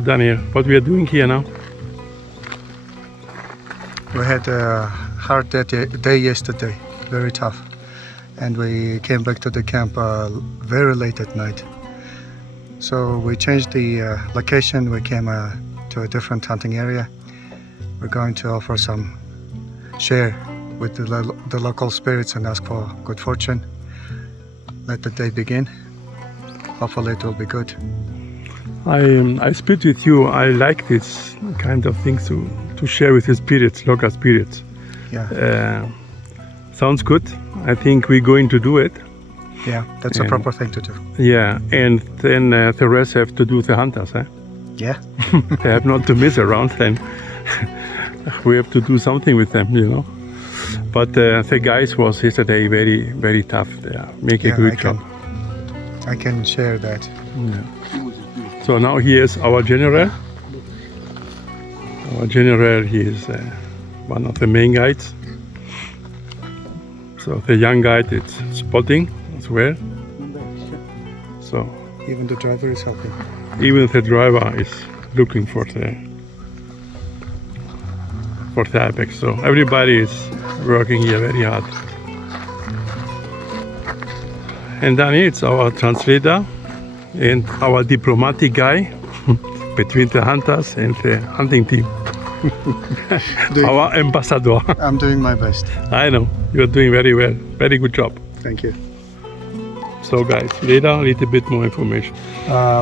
So Daniel, what we are doing here now? We had a hard day yesterday, very tough. And we came back to the camp very late at night. So we changed the location. We came to a different hunting area. We're going to offer some share with the local spirits and ask for good fortune. Let the day begin. Hopefully it will be good. I split with you. I like this kind of things to share with the spirits, local spirits. Yeah. Sounds good. I think we're going to do it. Yeah, that's a proper thing to do. Yeah, and then the rest have to do the hunters, eh? Yeah. They have not to mess around, then we have to do something with them, you know. But the guys was yesterday very, very tough. They make a good job. I can share that. Yeah. So now here's our general. Our general, he is one of the main guides. So the young guide is spotting as well. So even the driver is helping. Even the driver is looking for the Ibex. So everybody is working here very hard. And Danny, it's our translator and our diplomatic guy between the hunters and the hunting team. Our ambassador. I'm doing my best. I know, you're doing very well. Very good job. Thank you. So guys, later a little bit more information.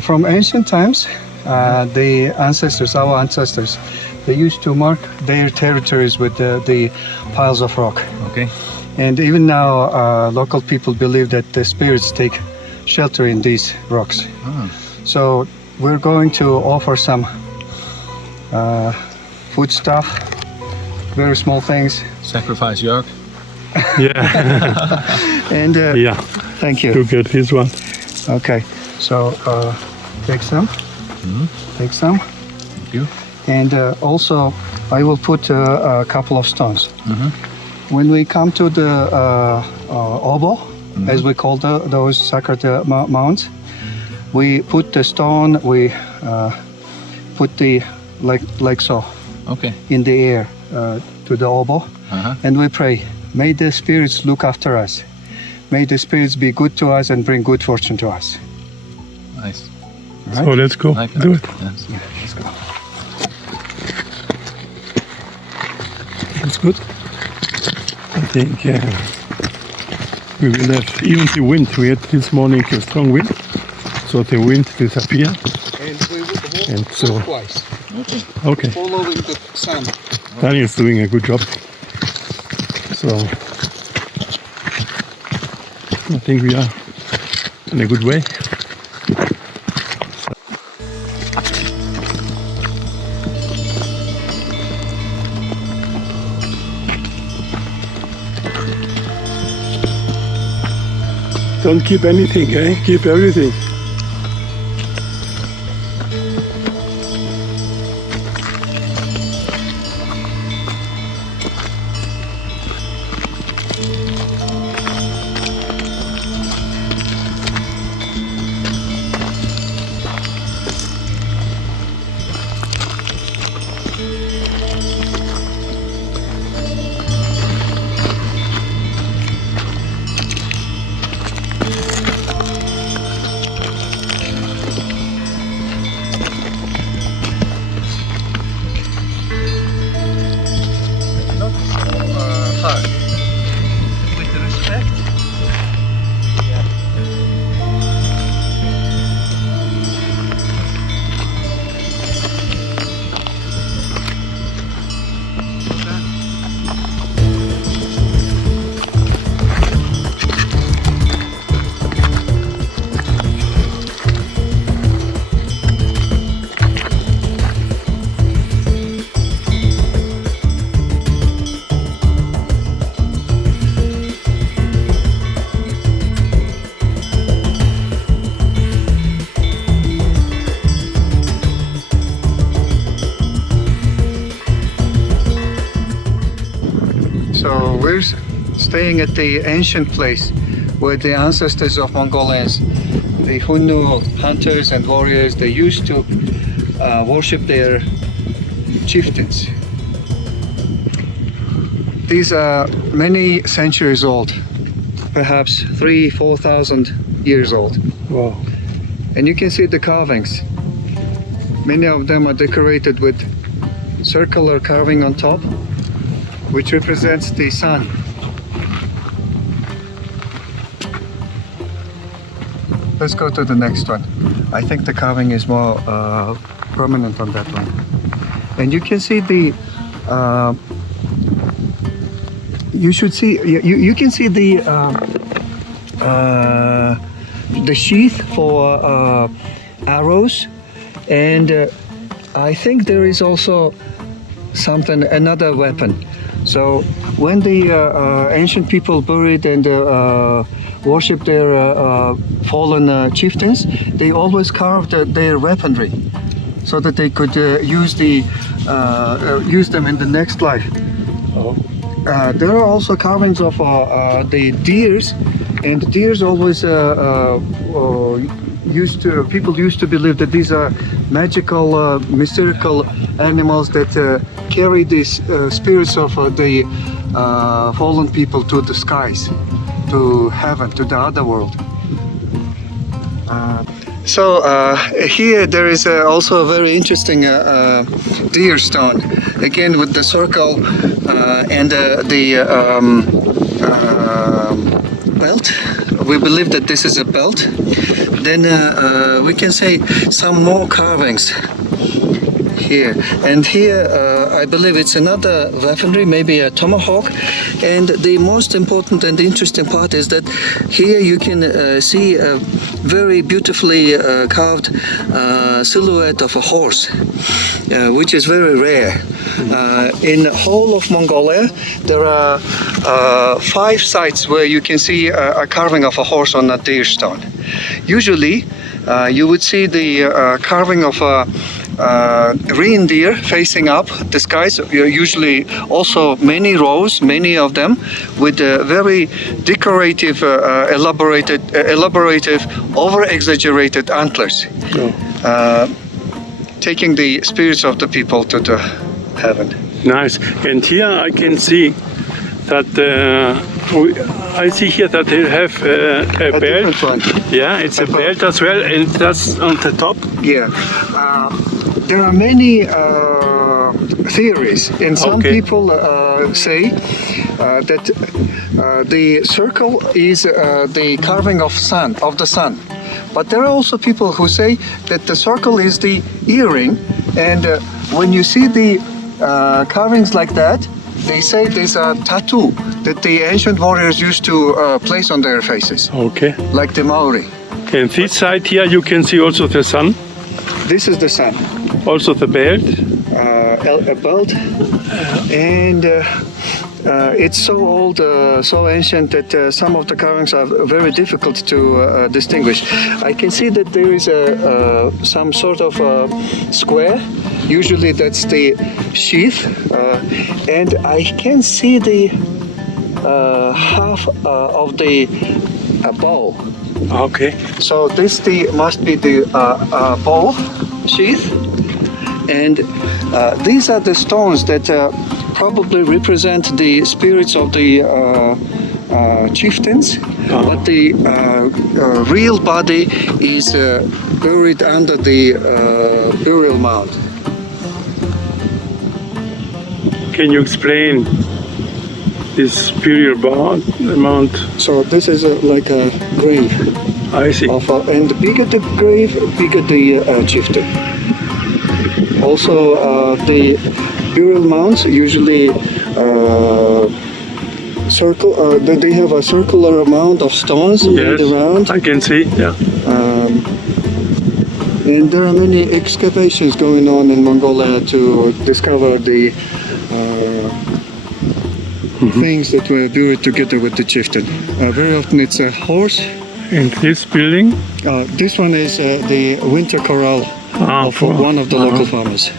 From ancient times, the ancestors, our ancestors, they used to mark their territories with the piles of rock. Okay. And even now, local people believe that the spirits take shelter in these rocks. So we're going to offer some food stuff, very small things. Sacrifice Jörg. Yeah. And yeah. Thank you. To get his one. Okay. So take some. Take some. Thank you. And also, I will put a couple of stones. When we come to the obo, as we call those sacred mounds, we put the stone. We put the like so. Okay. In the air to the obo, and we pray. May the spirits look after us. May the spirits be good to us and bring good fortune to us. Nice. Right? So let's go. Like Do it. Yes. Yeah, let's go. That's good. I think we will have even the wind. We had this morning a strong wind, so the wind disappeared. And we will walk And so- twice, Okay. following the sun. Daniel's doing a good job. So I think we are in a good way. Don't keep anything, eh? Keep everything. With respect. So we're staying at the ancient place where the ancestors of Mongolians, the Hunnu hunters and warriors, they used to worship their chieftains. These are many centuries old, perhaps 3,000-4,000 years old. Wow. And you can see the carvings. Many of them are decorated with circular carving on top, which represents the sun. Let's go to the next one. I think the carving is more prominent on that one. And you can see the you can see the sheath for arrows, and I think there is also another weapon. So when the ancient people buried and worshipped their fallen chieftains, they always carved their weaponry so that they could use them in the next life. There are also carvings of the deers, and deers always people used to believe that these are magical, mystical animals that carry these spirits of the fallen people to the skies, to heaven, to the other world. So here there is also a very interesting deer stone, again with the circle and the belt. We believe that this is a belt. Then we can say some more carvings here. And here I believe it's another weaponry, maybe a tomahawk. And the most important and interesting part is that here you can see a very beautifully carved silhouette of a horse, which is very rare. In the whole of Mongolia, there are 5 sites where you can see a carving of a horse on a deer stone. Usually, you would see the carving of a reindeer facing up the skies. Usually, also many rows, many of them, with very decorative, elaborative, over-exaggerated antlers, taking the spirits of the people to the heaven. Nice. And here I can see that I see here that they have a belt. One. Yeah, it's a belt as well, and that's on the top. Yeah. There are many theories, and some people say that the circle is the carving of the sun. But there are also people who say that the circle is the earring, and when you see the carvings like that, they say there's a tattoo that the ancient warriors used to place on their faces. Okay. Like the Maori. And this side here you can see also the sun. This is the sun. Also the belt. A belt. And it's so old, so ancient that some of the carvings are very difficult to distinguish. I can see that there is some sort of square. Usually that's the sheath, and I can see the half of the bow. Okay. So this must be the bow sheath, and these are the stones that probably represent the spirits of the chieftains, but the real body is buried under the burial mound. Can you explain this burial mound? So this is like a grave. I see. And the bigger the grave, bigger the chieftain. Also, the burial mounds usually they have a circular amount of stones laid around. I can see. Yeah. And there are many excavations going on in Mongolia to discover the things that were buried together with the chieftain. Very often it's a horse. And this building? This one is the winter corral of one of the local farmers.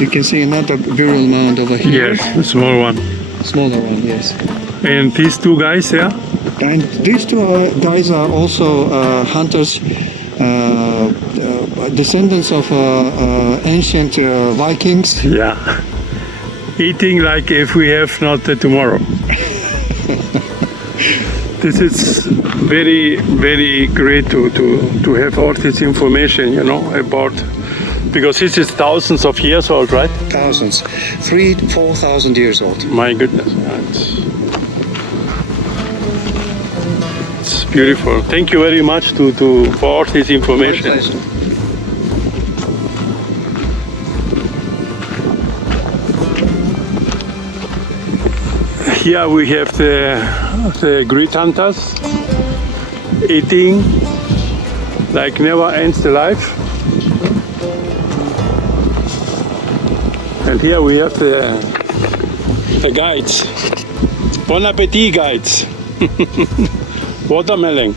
You can see another burial mound over here. Yes, the small one. Smaller one, yes. And these 2 guys there? And these 2 guys are also hunters, descendants of ancient Vikings. Yeah. Eating like if we have not tomorrow. This is very, very great to have all this information, you know, about, because this is thousands of years old, right? Thousands. 4,000 years old. My goodness. It's beautiful. Thank you very much for all this information. Here we have the great hunters eating like never ends the life. And here we have the guides. Bon appetit, guides. Watermelon.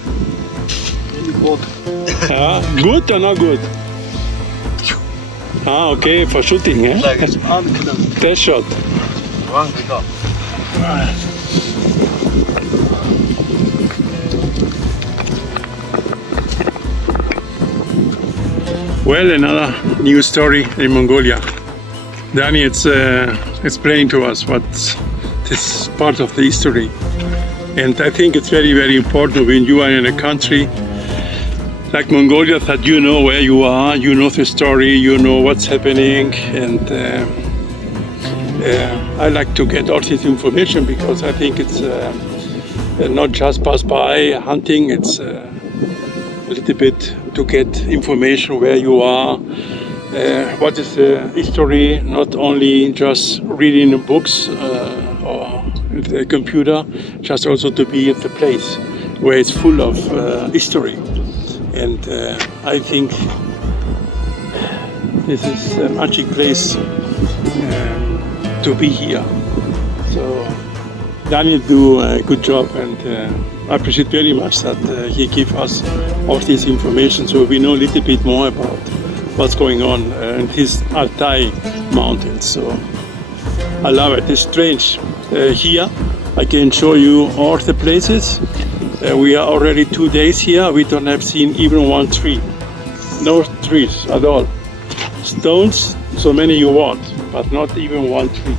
Good or not good? Okay, for shooting, eh? Test shot. Well, another new story in Mongolia. Danny, it's explaining to us what this part of the history. And I think it's very, very important when you are in a country like Mongolia that you know where you are, you know the story, you know what's happening. And I like to get all this information because I think it's not just pass by hunting, it's a little bit to get information where you are, what is the history, not only just reading the books or the computer, just also to be at the place where it's full of history. And I think this is a magic place to be here. So Daniel do a good job, and I appreciate very much that he give us all this information so we know a little bit more about what's going on in these Altai mountains. So I love it. It's strange. Here I can show you all the places. We are already 2 days here. We don't have seen even one tree. No trees at all. Stones, so many you want, but not even one tree.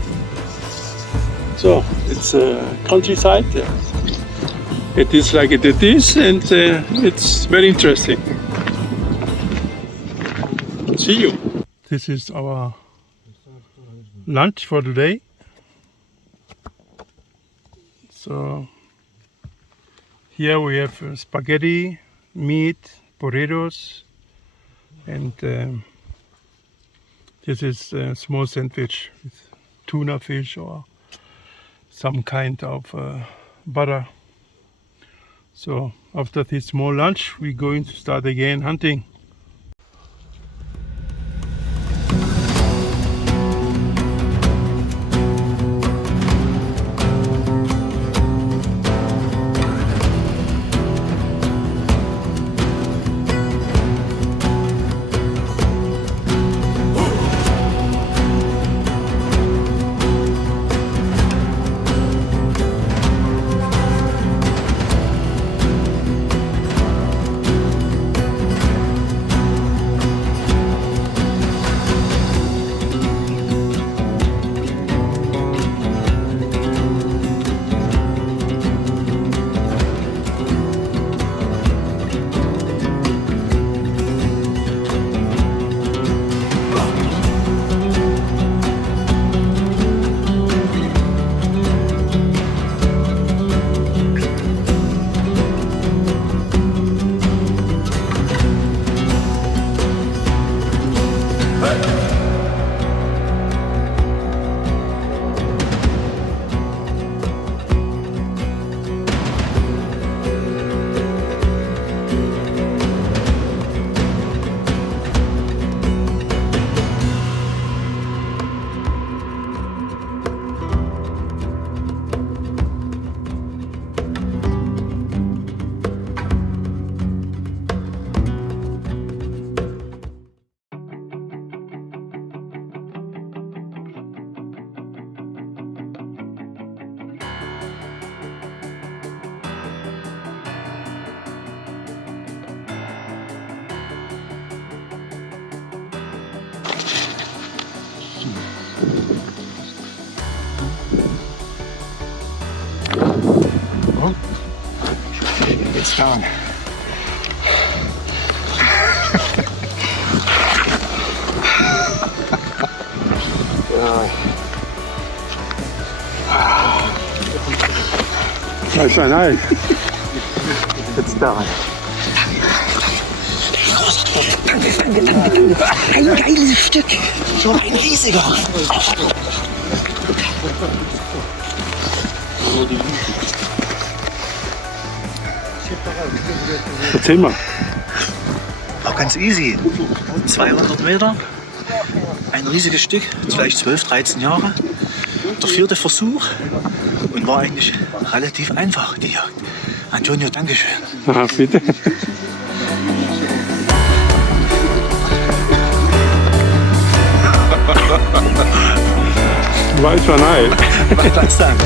So it's a countryside. It is like it is, and it's very interesting. See you. This is our lunch for today. So here we have spaghetti, meat, potatoes, and this is a small sandwich with tuna fish or some kind of butter. So after this small lunch, we're going to start again hunting. It's gone. Nice, nice. It's done. Ein geiles Stück. So ein riesiger. Erzähl mal. Auch ganz easy. 200 Meter. Ein riesiges Stück. Vielleicht 12, 13 Jahre. Der 4. Versuch. Und war eigentlich relativ einfach, die Jagd. Antonio, Dankeschön. Aha, bitte. Weiß man halt. Was dann?